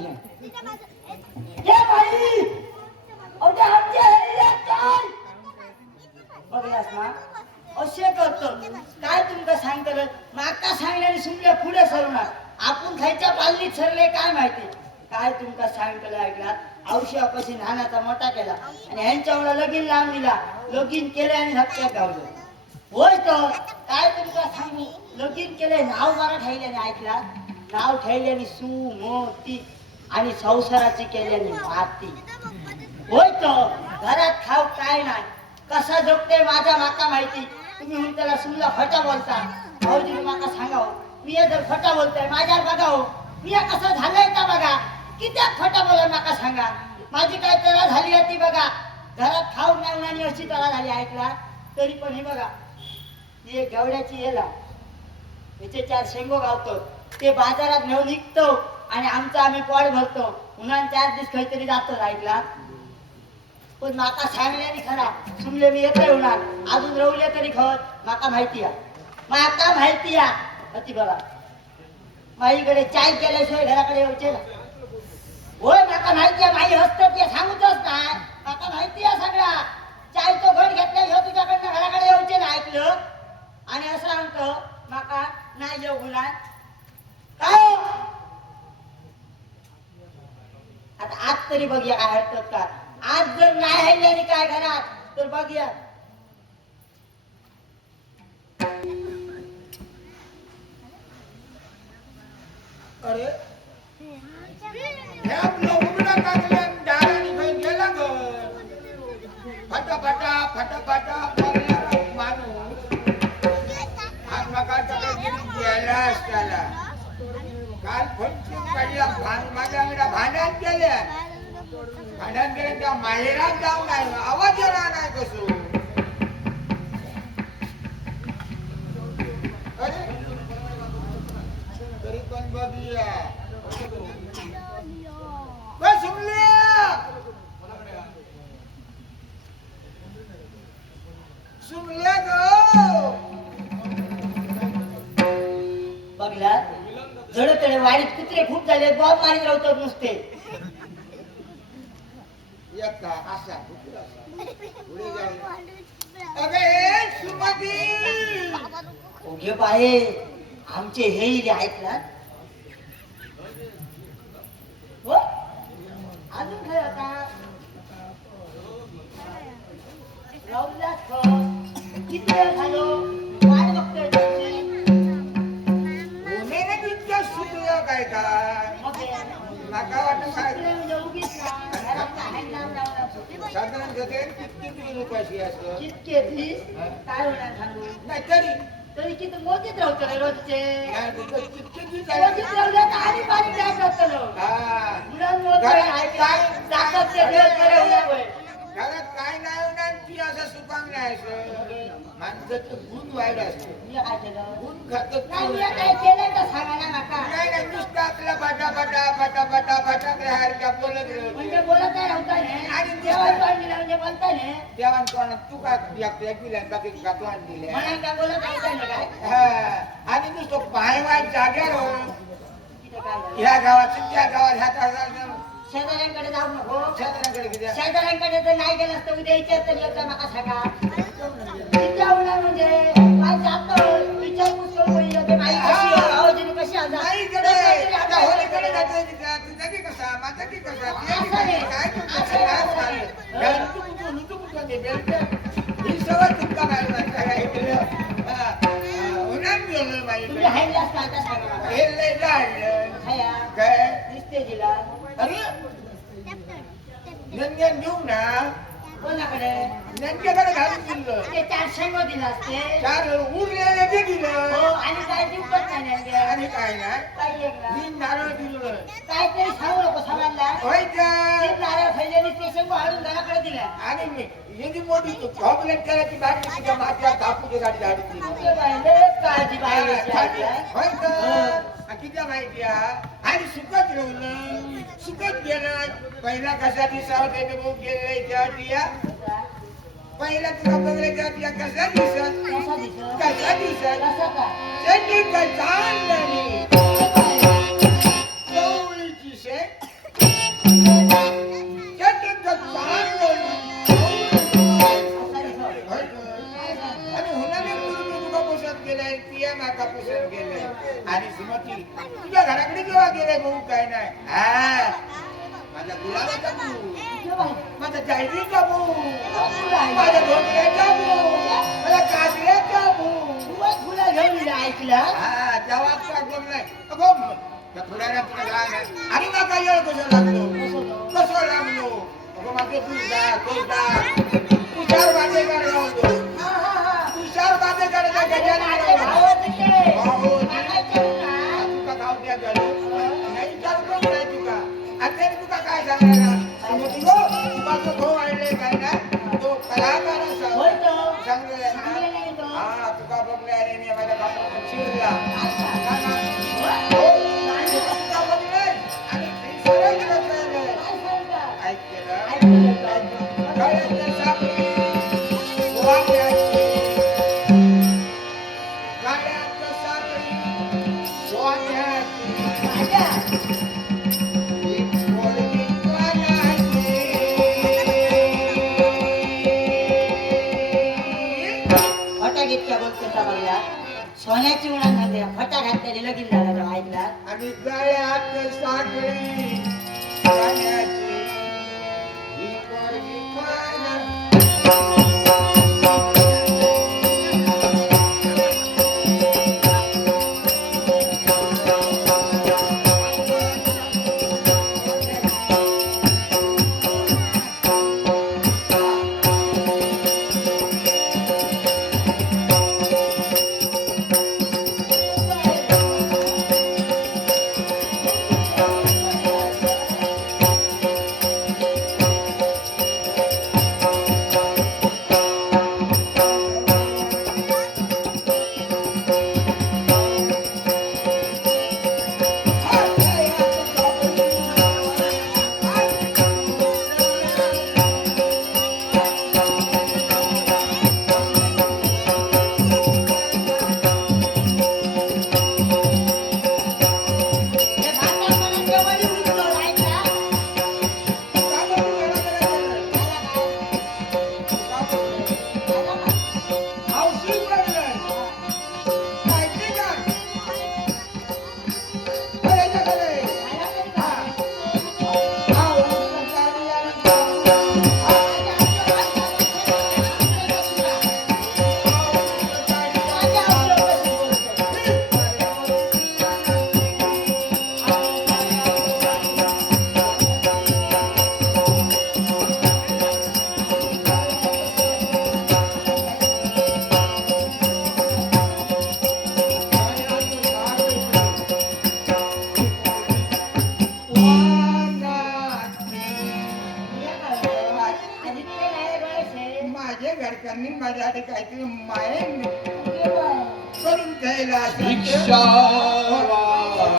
ये बाई अरे आमचे हे काय बघलास ना असे करतो काय तुमका सांगतलं माका सांगल्याने सुमले पुढे सरणार आपण खायच्या पालनीत सरले काय माहिती काय तुमका सांगतलं ऐकला औषधापाशी नानाचा मोठा केला आणि ह्यांच्यावर लगीन लावून दिला लगीन केले आणि हत्या गावलं होय तर काय तुमका सांगू लगीन केले नाव मारा ठेवल्याने ऐकला नाव ठेवल्याने सुमती आणि संसाराची केल्याने माती होय तर घरात खाऊ काय नाही कसा झोपते माझ्या माका माहिती तुम्ही म्हणून त्याला सुमला खोटा बोलता भाऊजी माका सांगाव मी जर खोटा बोलतोय माझ्यावर बघाव मी कसं झालंय का बघा किती खोटा बोला माका सांगा माझी काय तरा झाली होती बघा घरात खाऊन नाही अशी तरा झाली ऐकला तरी पण हे बघा ही एक गवड्याची येला याचे 4 शेंगो गावतो ते बाजारात नेऊन निघतो आणि आमचा आम्ही पोट भरतो उन्हान 4 दिवस काहीतरी जातो ऐकला पण माका सांगल्याने खरा सुमले मी येतोय उन्हात अजून रवले तरी खत माका माहिती अति बघा माईकडे चाय केल्याशिवाय घराकडे येऊचे ना होय माका माहिती आहे माई हसत ते सांगूतच नाही माका माहिती आहे सगळा चाय तो घट घेतल्याशिवाय तुझ्याकडनं घराकडे येऊचे ना ऐकलं आणि असं म्हणतो माका नाही येऊ उन्हात काय आता आज तरी बघूया काय हरकत का आज जर नाही राहिल्याने काय घरात तर बघूया अरे हे आपलं उघडा टाकल्या दाराने काही गेला ग फटाफटा फटाफटा पडला माणूस आत्मकाचा गेलास त्याला काल फटकून काढला माझ्या अंगडा भांड्यात गेल्या भांड्यात गेल्या त्या माहेरात जाऊन आहे आवाज येणार नाही कसो तरी पण बघूया सुमल्या गो बघला जडतडे वाडीत कुत्रे खूप झाले बॉब मारीत राहतात नुसते एकटा असा पुढे जाऊ अबे सुमती ओघे बाहे आमचे हे इले ऐकलात हो अजून काय आता किती वेळ झालो काय बघतोय तितक्या सुटलं काय का नका वाटत काय साधारण किती रुपयाची असं कितके दिस काय होणार सांगू नाही तरी तरी किती मोठीच राहतो रे रोजचे किती दिवस मोठीच राहू आणि बारीक जात असतो घरात काय नाही होणार ती असं सुकाम नाही माणसाचं गुण वाईट असतं काय केलं गुण खातं काय केलं का सांगा ना नका नाही नाही नुसतं आपला फटाफटा फटाफटा फटाकड्यासारख्या बोलत म्हणजे बोलत नाही नव्हता आणि जेवण वाढलेलं म्हणजे बोलता ने देवान कोणा तू का एकट्या दिल्या बाकी कातवान दिल्या मला काय बोलत नाही काय हा आणि नुसतं पाय वाईट जाग्यावर काय ह्या गावात त्या गावात ह्या शेजाऱ्यांकडे जाऊ नको शेतकऱ्यांकडे किती शेजाऱ्यांकडे जर नाही गेलास तर उद्या विचार तरी होता नका सांगा किती आवडणार म्हणजे काय जातो विचारपूस करून होते माई कशी आवाजीने कशी आजार नाही कडे आता होलीकडे जातोय तुझा की कसा माझा की कसा काय ही सवय तुमका काय होणार गेलं बाई तुम्ही हायलाच का आता सांगा हे लय जाडलं हाया काय दिसते जिला अरे नंद्या नेऊ ना कोणाकडे नंद्याकडे घालून दिलं ते 4 शेंगो दिला असते चार उरलेले ते दिलं हो आणि काय दिवस नाही नेमके आणि काय नाही काय एकला मी नारळ दिलं काहीतरी सांगू नको सगळ्यांना होय का ते नारळ खाल्ल्याने ते शेंगो हाडून घराकडे दिला आणि मी एवढी मोठी प्रॉब्लेम करायची बाकी तिच्या माझ्या कापूच्या गाडी झाडी आपलं बाहेर काळजी बाहेर होय का किती माहिती आणि सुकत ठेवलं सुकत गेलं पहिला कसा दिसावा त्याने भाऊ गेले त्या पहिला तुला बघले त्या कसा दिसत कसा दिसत त्यांनी का जाणलं चवळीची शेत तुझ्या घराकडे केव्हा गेले भाऊ काय नाही हा माझा गुलाबाचा भाऊ माझा जायरीचा भाऊ माझ्या धोत्र्याचा भाऊ माझा काजऱ्याचा भाऊ फुला घेऊन ऐकलं हा तेव्हा प्रॉब्लेम नाही अगो त्या फुलाला तुला काय नाही आणि मग काय येळ कसं लागलो कसं लागलो अगो माझे तुषार बांदेकर राहतो तुषार बांदेकर गजाने तुका गाव द्या झालो नाही विचारतो नाही तुका आता तुका काय सांगणार तुझा भाऊ आणले काय ना तो कलाकार चांगले हा तुका बघले आणि मी माझ्या बापाला शिरला तुका बघले आणि ऐकलं सापडी वाट्याची गाड्यात सापडी वाट्याची एक पोरगी पाण्याची फटा घेतल्या बोलतो बघला सोन्याची उडा घातली फटा घातलेली लगीन झाला तो ऐकला आणि गळ्यात साखळी पाण्याची ही पोरगी पाण्याची माझ्या घरच्यांनी माझ्यासाठी काहीतरी माये करून घ्यायला